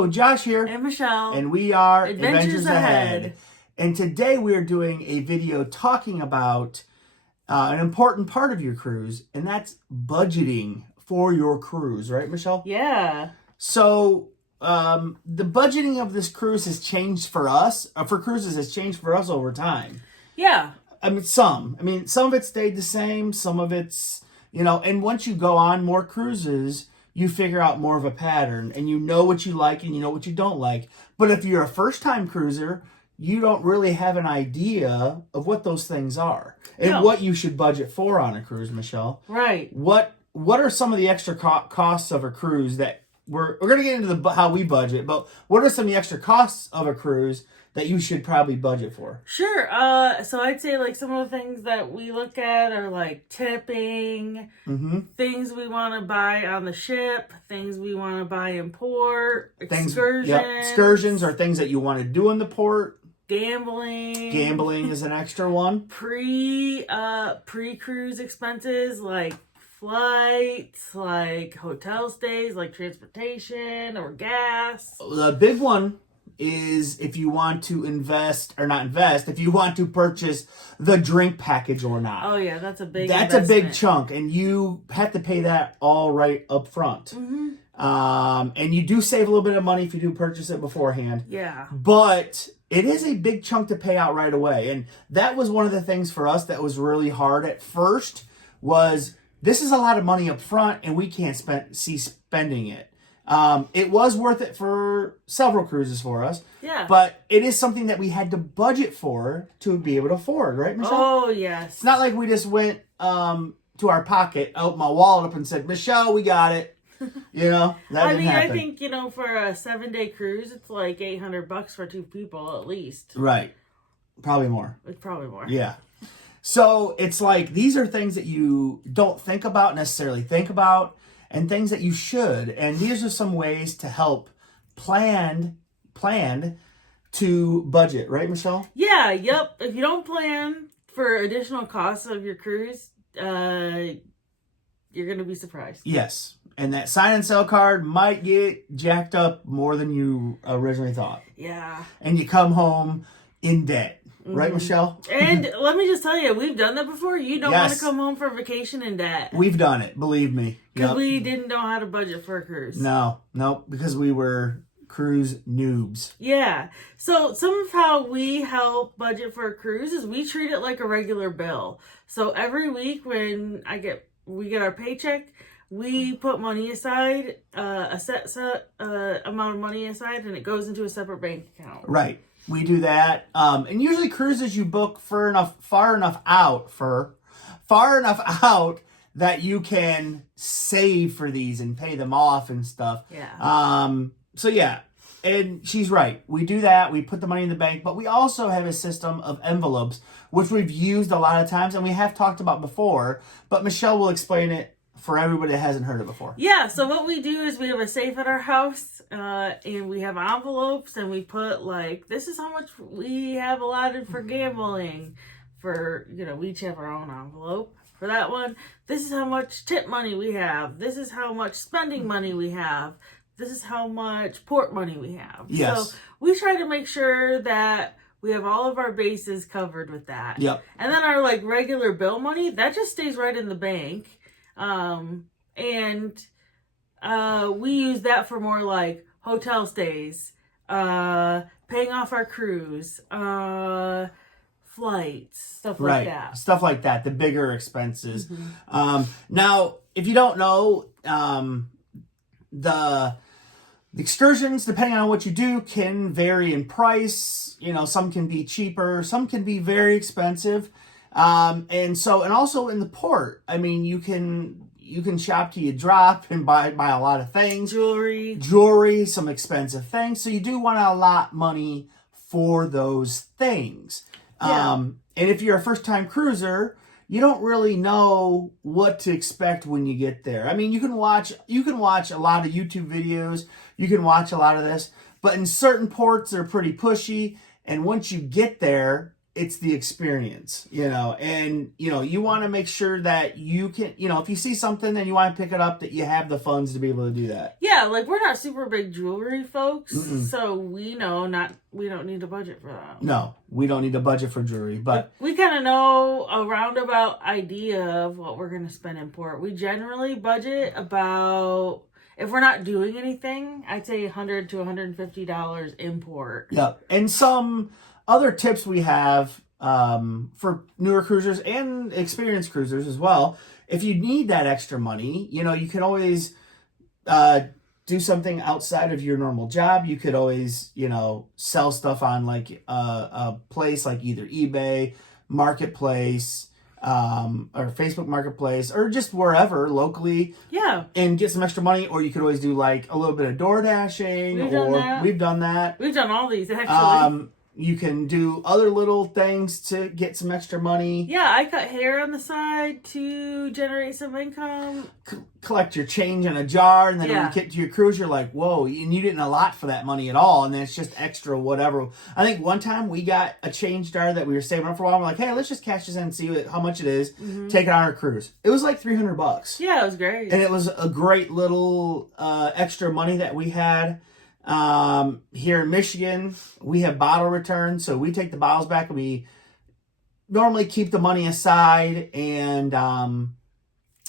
Hello, Josh here. And Michelle. And we are Adventures Ahead. And today we are doing a video talking about an important part of your cruise, and that's budgeting for your cruise, right, Michelle? Yeah. So the budgeting of this cruise has changed for us, for cruises has changed for us over time. Yeah. Some of it stayed the same, some of it's, and once you go on more cruises, you figure out more of a pattern and you know what you like and you know what you don't like. But if you're a first-time cruiser, you don't really have an idea of what those things are and what you should budget for on a cruise, Michelle. Right. What are some of the extra costs of a cruise that we're going to get into how we budget, but what are some of the extra costs of a cruise that you should probably budget for? Sure. So I'd say like some of the things that we look at are like tipping, things we want to buy on the ship, things we want to buy in port, excursions. Excursions are things that you want to do in the port. Gambling. Gambling is an extra one. Pre-cruise expenses like flights, like hotel stays, like transportation or gas. The big one is if you want to if you want to purchase the drink package or not. Oh yeah, that's a big a big chunk, and you have to pay that all right up front. And you do save a little bit of money if you do purchase it beforehand. Yeah. But it is a big chunk to pay out right away. And that was one of the things for us that was really hard at first was this is a lot of money up front and we can't see spending it. It was worth it for several cruises for us. Yeah. But it is something that we had to budget for to be able to afford, right, Michelle? Oh, yes. It's not like we just went to our pocket, opened my wallet up and said, Michelle, we got it. That didn't happen. I think, for a 7-day cruise, it's like $800 for 2 people at least. Right. Probably more. It's probably more. Yeah. So it's like these are things that you don't necessarily think about, and things that you should. And these are some ways to help plan to budget, right, Michelle? Yeah, yep. If you don't plan for additional costs of your cruise, you're going to be surprised. Yes. And that sign and sell card might get jacked up more than you originally thought. Yeah. And you come home in debt. Right, Michelle? And let me just tell you, we've done that before. You don't want to Yes. come home for vacation in debt. We've done it, believe me. Because we didn't know how to budget for a cruise. No, because we were cruise noobs. Yeah. So some of how we help budget for a cruise is we treat it like a regular bill. So every week when we get our paycheck, we put money aside, a set amount of money aside, and it goes into a separate bank account. Right. We do that. And usually cruises you book far enough out that you can save for these and pay them off and stuff. Yeah. So yeah. And she's right. We do that. We put the money in the bank, but we also have a system of envelopes, which we've used a lot of times and we have talked about before, but Michelle will explain it for everybody that hasn't heard it before. Yeah, so what we do is we have a safe at our house, and we have envelopes, and we put, this is how much we have allotted for gambling. We each have our own envelope for that one. This is how much tip money we have. This is how much spending money we have. This is how much port money we have. Yes. So we try to make sure that we have all of our bases covered with that. Yep. And then our, regular bill money, that just stays right in the bank. We use that for more like hotel stays, paying off our cruise, flights, stuff like that. Stuff like that, the bigger expenses. Now, if you don't know, the excursions, depending on what you do, can vary in price. Some can be cheaper, some can be very expensive. And also in the port, you can shop till you drop and buy a lot of things. Jewelry, some expensive things. So you do want to allot money for those things. Yeah. And if you're a first-time cruiser, you don't really know what to expect when you get there. You can watch a lot of YouTube videos. You can watch a lot of this, but in certain ports they're pretty pushy. And once you get there, it's the experience, and you want to make sure that you can, if you see something and you want to pick it up, that you have the funds to be able to do that. Yeah, like we're not super big jewelry folks, Mm-mm. so we don't need a budget for that. No, we don't need a budget for jewelry, but we kind of know a roundabout idea of what we're going to spend in port. We generally budget about, if we're not doing anything, I'd say $100 to $150 in port. yeah. And some other tips we have for newer cruisers and experienced cruisers as well. If you need that extra money, you can always do something outside of your normal job. You could always, sell stuff on like a place like either eBay, Marketplace, or Facebook Marketplace, or just wherever locally. Yeah. And get some extra money. Or you could always do like a little bit of door dashing. We've done that. We've done all these actually. You can do other little things to get some extra money. Yeah, I cut hair on the side to generate some income. Collect your change in a jar, and then when you get to your cruise, you're like, whoa, and you didn't allot for that money at all, and then it's just extra whatever. I think one time we got a change jar that we were saving up for a while. We're like, hey, let's just cash this in and see how much it is. Mm-hmm. Take it on our cruise. It was like $300. Yeah, it was great. And it was a great little extra money that we had. Here in Michigan, we have bottle returns, so we take the bottles back, and we normally keep the money aside and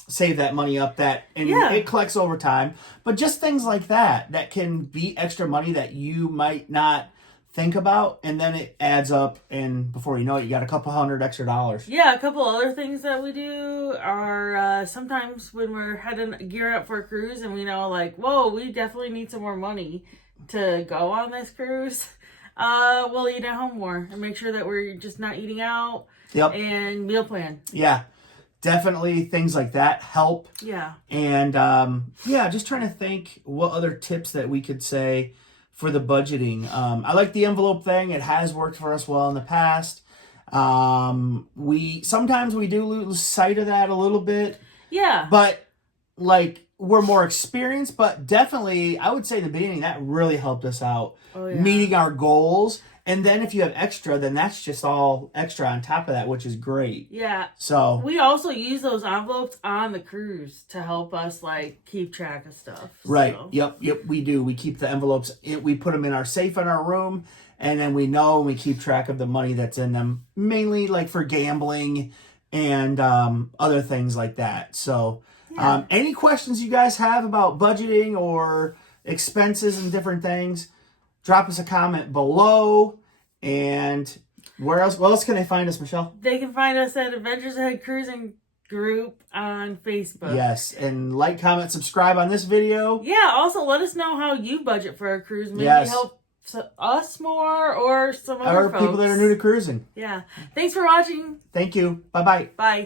save that money up, it collects over time. But just things like that can be extra money that you might not think about, and then it adds up, and before you know it, you got a couple $100 extra. Yeah, a couple other things that we do are sometimes when we're gearing up for a cruise and we know like, whoa, we definitely need some more money to go on this cruise, we'll eat at home more and make sure that we're just not eating out. Yep. And meal plan. Yeah, definitely things like that help. Yeah. And just trying to think what other tips that we could say for the budgeting. I like the envelope thing. It has worked for us well in the past. Sometimes we do lose sight of that a little bit. Yeah. But like we're more experienced, but definitely I would say the beginning that really helped us out. Oh, yeah. Meeting our goals. And then if you have extra, then that's just all extra on top of that, which is great. Yeah. So we also use those envelopes on the cruise to help us like keep track of stuff. Right. So. Yep, we do. We keep the envelopes, we put them in our safe in our room, and then we know and we keep track of the money that's in them, mainly like for gambling and other things like that. So any questions you guys have about budgeting or expenses and different things, drop us a comment below. And where else can they find us, Michelle? They can find us at Adventures Ahead Cruising Group on Facebook. Yes, and like, comment, subscribe on this video. Yeah, also let us know how you budget for a cruise. Maybe help us more or some other folks. Or people that are new to cruising. Yeah. Thanks for watching. Thank you. Bye-bye. Bye.